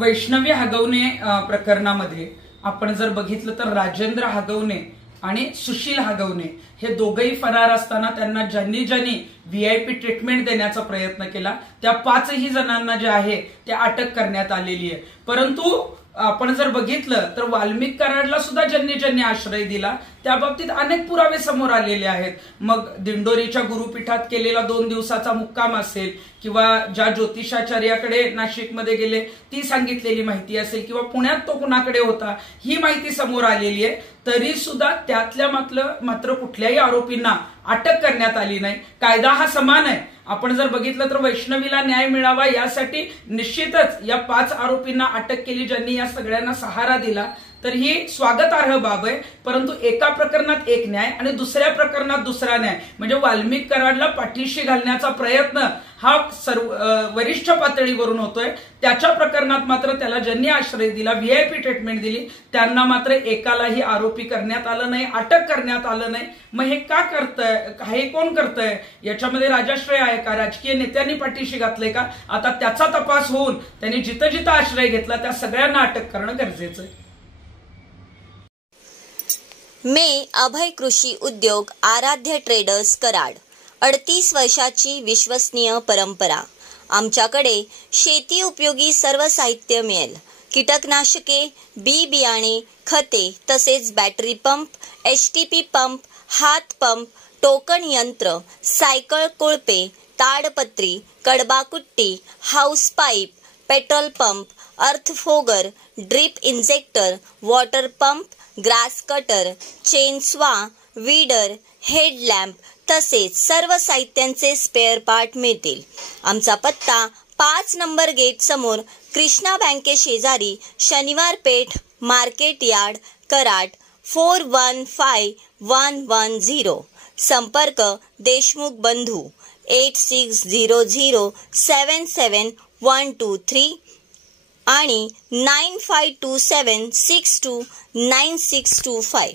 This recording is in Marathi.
वैष्णवी हगवणे प्रकरणामध्ये आपण जर बघितलं तर राजेंद्र हगवणे आणि सुशील हगवणे हे दोघेही फरार असताना त्यांना ज्यांनी व्हीआयपी ट्रीटमेंट देण्याचा प्रयत्न केला त्या पाचही जणांना जे आहे ते अटक करण्यात आलेली आहे। परंतु आपण जर बघितलं तर वाल्मिक कराडला सुद्धा ज्यांनी आश्रय दिला त्या बाबतीत अनेक पुरावे समोर आलेले आहेत। मग दिंडोरीच्या गुरुपीठात केलेला 2 दिवसाचा मुक्काम असेल किंवा ज्या ज्योतिषाचार्याकडे नाशिकमध्ये गेले ती सांगितलेली माहिती असेल किंवा पुण्यात तो कुणाकडे होता ही माहिती समोर आलेली आहे, तरी सुद्धा त्यातल्या मात्र कुठल्याही आरोपींना अटक करण्यात आली नाही। कायदा हा समान आहे। आपण जर बघितलं तर वैष्णवीला न्याय मिळावा यासाठी निश्चितच या 5 आरोपींना अटक केली ज्यांनी या सगळ्यांना सहारा दिला, तर ही स्वागतार्ह बाब आहे। परंतु एका प्रकरणात एक न्याय आणि दुसऱ्या प्रकरणात दुसरा न्याय म्हणजे वाल्मिक कराडला पाठीशी घालण्याचा प्रयत्न हा वरिष्ठ पातळीवरून होतोय। त्याच्या प्रकरणात मात्र त्याला ज्यांनी आश्रय दिला व्हीआयपी ट्रीटमेंट दिली त्यांना मात्र एकालाही आरोपी करण्यात आलं नाही, अटक करण्यात आलं नाही। मग हे का करतंय, हे कोण करतंय, याच्यामध्ये राजाश्रय आहे का, राजकीय नेत्यांनी पाठीशी घातलंय का? आता त्याचा तपास होऊन त्यांनी जिथं आश्रय घेतला त्या सगळ्यांना अटक करणं गरजेचं आहे। मे अभय कृषी उद्योग आराध्य ट्रेडर्स कराड 38 वर्षाची विश्वसनीय परंपरा। आमच्याकडे शेती उपयोगी सर्व साहित्य मिळेल। कीटकनाशके, बी बियाणे, खते तसेच बॅटरी पंप, एचटीपी पंप, हात पंप, टोकन यंत्र, सायकल कोळपे, ताडपत्री, कडबाकुट्टी, हाऊस पाईप, पेट्रोल पंप, अर्थफोगर, drip injector, water pump, grass cutter, chainsaw, weeder, headlamp तसेच सर्व साहित्यांचे स्पेअर पार्ट मिळतील। आमचा पत्ता 5 नंबर गेट समोर कृष्णा बँके शेजारी, शनिवार पेठ, मार्केट यार्ड, कराड 415110। संपर्क देशमुख बंधू 8600771123 आणि 9527629625।